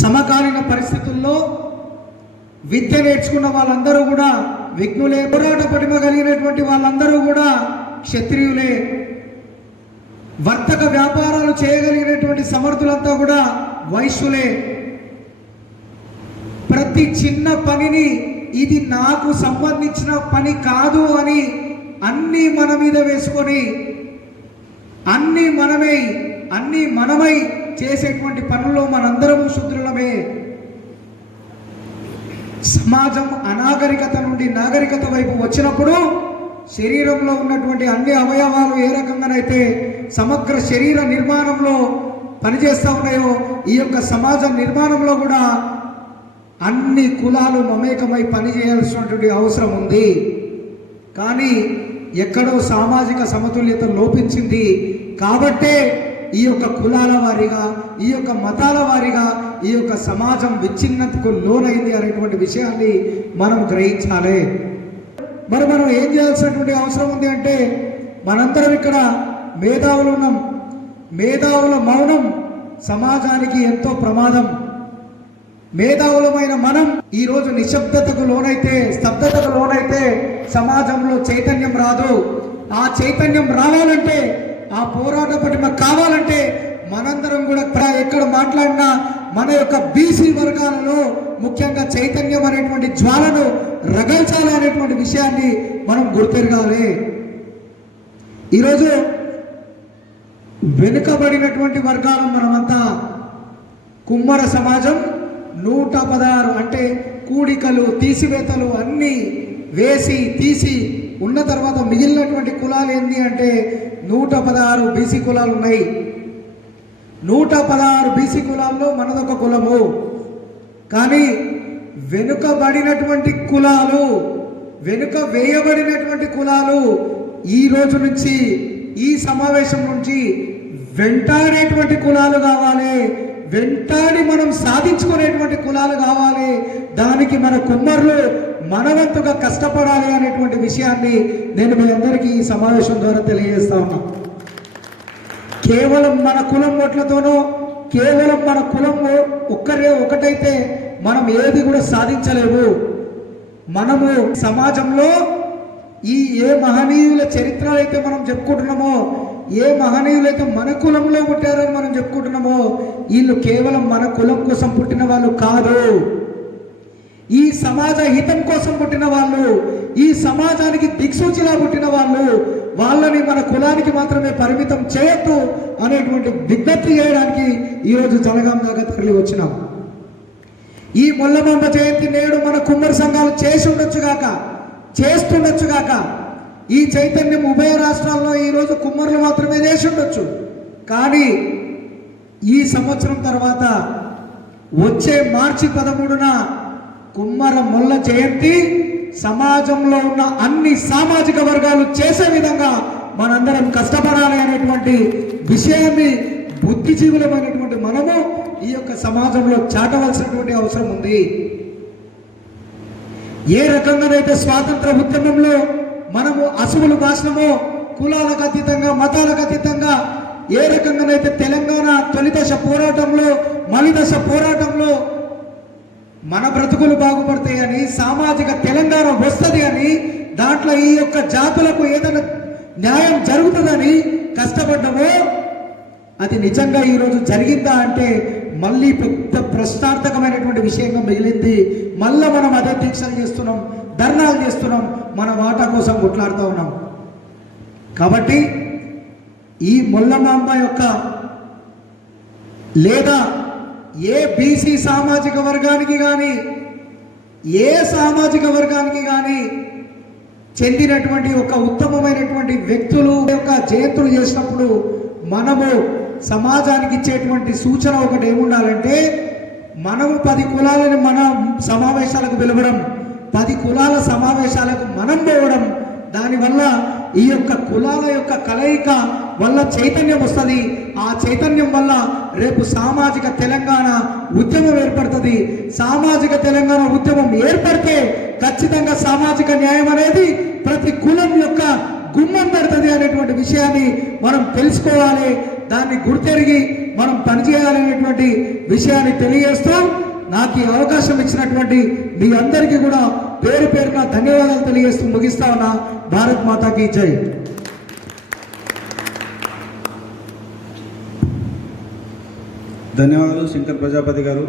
సమకాలీన పరిస్థితుల్లో విద్య నేర్చుకున్న వాళ్ళందరూ కూడా విఘ్నులే, పోరాట పటిమ కలిగినటువంటి వాళ్ళందరూ కూడా క్షత్రియులే, వర్తక వ్యాపారాలు చేయగలిగినటువంటి సమర్థులంతా కూడా వైశ్యులే. ప్రతి చిన్న పనిని ఇది నాకు సంబంధించిన పని కాదు అని అన్నీ మన మీద వేసుకొని అన్నీ మనమై చేసేటువంటి పనుల్లో మనందరము శుద్ధులమే. సమాజం అనాగరికత నుండి నాగరికత వైపు వచ్చినప్పుడు శరీరంలో ఉన్నటువంటి అన్ని అవయవాలు ఏ రకంగానైతే సమగ్ర శరీర నిర్మాణంలో పనిచేస్తూ ఉన్నాయో, ఈ యొక్క సమాజ నిర్మాణంలో కూడా అన్ని కులాలు మమేకమై పనిచేయాల్సినటువంటి అవసరం ఉంది. కానీ ఎక్కడో సామాజిక సమతుల్యత లోపించింది. కాబట్టే ఈ యొక్క కులాల వారీగా, ఈ యొక్క మతాల వారీగా ఈ యొక్క సమాజం విచ్ఛిన్నతకు లోనైంది అనేటువంటి విషయాన్ని మనం గ్రహించాలి. మరి మనం ఏం చేయాల్సినటువంటి అవసరం ఉంది అంటే, మనందరం ఇక్కడ మేధావులు ఉన్నాం. మేధావుల మౌనం సమాజానికి ఎంతో ప్రమాదం. మేధావులమైన మనం ఈరోజు నిశ్శబ్దతకు లోనైతే, స్తబ్దతకు లోనైతే సమాజంలో చైతన్యం రాదు. ఆ చైతన్యం రావాలంటే, ఆ పోరాట పటిమ కావాలంటే మనందరం కూడా ఎక్కడ మాట్లాడినా మన యొక్క బీసీ వర్గాలలో ముఖ్యంగా చైతన్యం అనేటువంటి జ్వాలను రగల్చాలి అనేటువంటి విషయాన్ని మనం గుర్తెరగాలి. ఈరోజు వెనుకబడినటువంటి వర్గాలు మనమంతా. కుమ్మర సమాజం 116 అంటే కూడికలు తీసివేతలు అన్నీ వేసి తీసి ఉన్న తర్వాత మిగిలినటువంటి కులాలు ఏంటి అంటే 116 బీసీ కులాలు ఉన్నాయి. 116 బీసీ కులాల్లో మనదొక కులము. కానీ వెనుకబడినటువంటి కులాలు, వెనుక వేయబడినటువంటి కులాలు ఈ రోజు నుంచి, ఈ సమావేశం నుంచి వెంటాడేటువంటి కులాలు కావాలి. వెంటాడి మనం సాధించుకునేటువంటి కులాలు కావాలి. దానికి మన కుమ్మరులు మనవంతుగా కష్టపడాలి అనేటువంటి విషయాన్ని నేను మీ అందరికీ ఈ సమావేశం ద్వారా తెలియజేస్తా ఉన్నా. కేవలం మన కులం ఓట్లతోనో, కేవలం మన కులం ఒకటైతే మనం ఏది కూడా సాధించలేము. మనము సమాజంలో ఏ మహనీయుల చరిత్రలు అయితే మనం చెప్పుకుంటున్నామో, ఏ మహనీయులైతే మన కులంలో పుట్టారని మనం చెప్పుకుంటున్నామో, వీళ్ళు కేవలం మన కులం కోసం పుట్టిన వాళ్ళు కాదు. ఈ సమాజ హితం కోసం పుట్టిన వాళ్ళు, ఈ సమాజానికి దిక్సూచిలా పుట్టిన వాళ్ళు. వాళ్ళని మన కులానికి మాత్రమే పరిమితం చేయొద్దు అనేటువంటి విజ్ఞప్తి చేయడానికి ఈరోజు జనగాం దాకా తరలి వచ్చినాం. ఈ మొల్లమాంబ జయంతి నేడు మన కుమ్మరి సంఘాలు చేస్తుండొచ్చుగాక. ఈ చైతన్యం ఉభయ రాష్ట్రాల్లో ఈరోజు కుమ్మరులు మాత్రమే చేసి ఉండొచ్చు. కానీ ఈ సంవత్సరం తర్వాత వచ్చే మార్చి 13న కుమ్మర మొల్ల జయంతి సమాజంలో ఉన్న అన్ని సామాజిక వర్గాలు చేసే విధంగా మనందరం కష్టపడాలి అనేటువంటి విషయాన్ని బుద్ధిజీవులమైనటువంటి మనము ఈ యొక్క సమాజంలో చాటవలసినటువంటి అవసరం ఉంది. ఏ రకంగానైతే స్వాతంత్ర ఉద్యమంలో మనము అసువులు భాషణమో, కులాలకు అతీతంగా, మతాలకు అతీతంగా ఏ రకంగానైతే తెలంగాణ తొలిదశ పోరాటంలో, మలిదశ పోరాటంలో మన బ్రతుకులు బాగుపడతాయని, సామాజిక తెలంగాణ వస్తుంది అని, దాంట్లో ఈ యొక్క జాతులకు ఏదైనా న్యాయం జరుగుతుందని కష్టపడ్డామో, అది నిజంగా ఈరోజు జరిగిందా అంటే మళ్ళీ పెద్ద ప్రశ్నార్థకమైనటువంటి విషయంగా మిగిలింది. మళ్ళీ మనం అదే దీక్షలు చేస్తున్నాం, ధర్నాలు చేస్తున్నాం, మన వాటా కోసం కొట్లాడుతూ ఉన్నాం. కాబట్టి ఈ మొల్లమాంబ యొక్క లేదా ఏ బీసీ సామాజిక వర్గానికి కానీ, ఏ సామాజిక వర్గానికి కానీ చెందినటువంటి ఒక ఉత్తమమైనటువంటి వ్యక్తులు యొక్క జయంతులు చేసినప్పుడు మనము సమాజానికి ఇచ్చేటువంటి సూచన ఒకటి ఏముండాలంటే, మనము 10 కులాలని మన సమావేశాలకు పిలవడం, 10 కులాల సమావేశాలకు మనం పోవడం, దానివల్ల ఈ యొక్క కులాల యొక్క కలయిక వల్ల చైతన్యం వస్తుంది. ఆ చైతన్యం వల్ల రేపు సామాజిక తెలంగాణ ఉద్యమం ఏర్పడుతుంది. సామాజిక తెలంగాణ ఉద్యమం ఏర్పడితే ఖచ్చితంగా సామాజిక న్యాయం అనేది ప్రతి కులం యొక్క గుమ్మం పెడుతుంది అనేటువంటి విషయాన్ని మనం తెలుసుకోవాలి. దాన్ని గుర్తెరిగి మనం పనిచేయాలనేటువంటి విషయాన్ని తెలియజేస్తూ నాకు ఈ అవకాశం ఇచ్చినటువంటి మీ అందరికీ కూడా పేరు పేరున ధన్యవాదాలు తెలియజేస్తూ ముగిస్తా ఉన్నా. భారత్ మాతాకి జై. ధన్యవాదాలు శంకర్ ప్రజాపతి గారు.